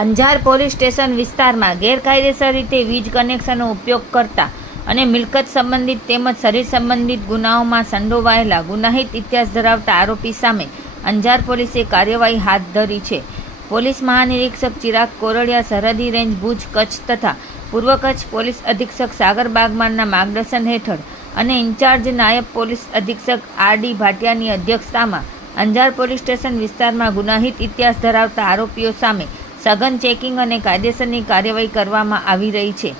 Anjar police station વિસ્તારમાં ગેરકાયદેસર રીતે વીજ કનેક્શનનો ઉપયોગ કરતા અને મિલકત સંબંધિત તેમજ શરીર સંબંધિત ગુનાઓમાં સંડોવાયેલા ગુનાહિત ઇતિહાસ ધરાવતા આરોપી સામે અંજાર પોલીસે કાર્યવાહી હાથ ધરી છે. પોલીસ મહાનિરીક્ષક ચિરાગ કોરડિયા, સરહદી રેન્જ ભુજ કચ્છ તથા પૂર્વ કચ્છ પોલીસ અધિક્ષક સાગર બાગમારના માર્ગદર્શન હેઠળ અને ઇન્ચાર્જ નાયબ પોલીસ અધિક્ષક આર.ડી. ભાટિયાની અધ્યક્ષતામાં અંજાર પોલીસ સ્ટેશન વિસ્તારમાં ગુનાહિત ઇતિહાસ ધરાવતા આરોપીઓ સામે સઘન ચેકિંગ અને કાયદેસરની કાર્યવાહી કરવામાં આવી રહી છે.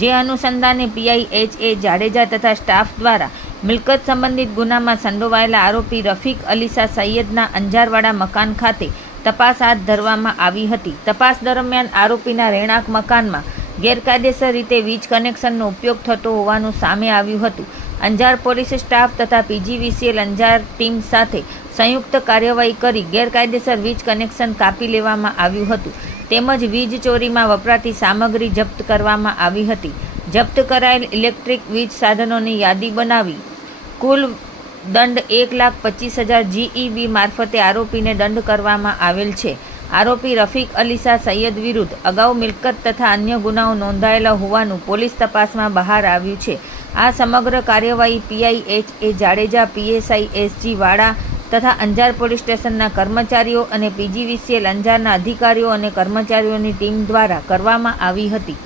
જે અનુસંધાને પીઆઈ એચ.એ. જાડેજા તથા સ્ટાફ દ્વારા મિલકત સંબંધિત ગુનામાં સંડોવાયેલા આરોપી રફીક અલીશા સૈયદના અંજારવાડા મકાન ખાતે તપાસ હાથ ધરવામાં આવી હતી. તપાસ દરમિયાન આરોપીના રહેણાંક મકાનમાં ગેરકાયદેસર રીતે વીજ કનેક્શનનો ઉપયોગ થતો હોવાનું સામે આવ્યું હતું. અંજાર પોલીસ સ્ટાફ તથા પીજીવીસીએલ અંજાર ટીમ સાથે સંયુક્ત કાર્યવાહી કરી ગેરકાયદેસર વીજ કનેક્શન કાપી લેવામાં આવ્યું હતું. તેમજ વીજ ચોરીમાં વપરાતી સામગ્રી જપ્ત કરવામાં આવી હતી. જપ્ત કરાયેલ ઇલેક્ટ્રિક વીજ સાધનોની યાદી બનાવી કુલ દંડ 1,25,000 GEB મારફતે આરોપીને દંડ કરવામાં આવેલ છે. આરોપી રફીક અલીશા સૈયદ વિરુદ્ધ અગાઉ મિલકત તથા અન્ય ગુનાઓ નોંધાયેલા હોવાનું પોલીસ તપાસમાં બહાર આવ્યું છે. આ સમગ્ર કાર્યવાહી પીઆઈ એચ.એ. જાડેજા, પીએસઆઈ એસ.જી. વાડા તથા અંજાર પોલીસ સ્ટેશનના કર્મચારીઓ અને પીજીવીસીએલ અંજારના અધિકારીઓ અને કર્મચારીઓની ટીમ દ્વારા કરવામાં આવી હતી.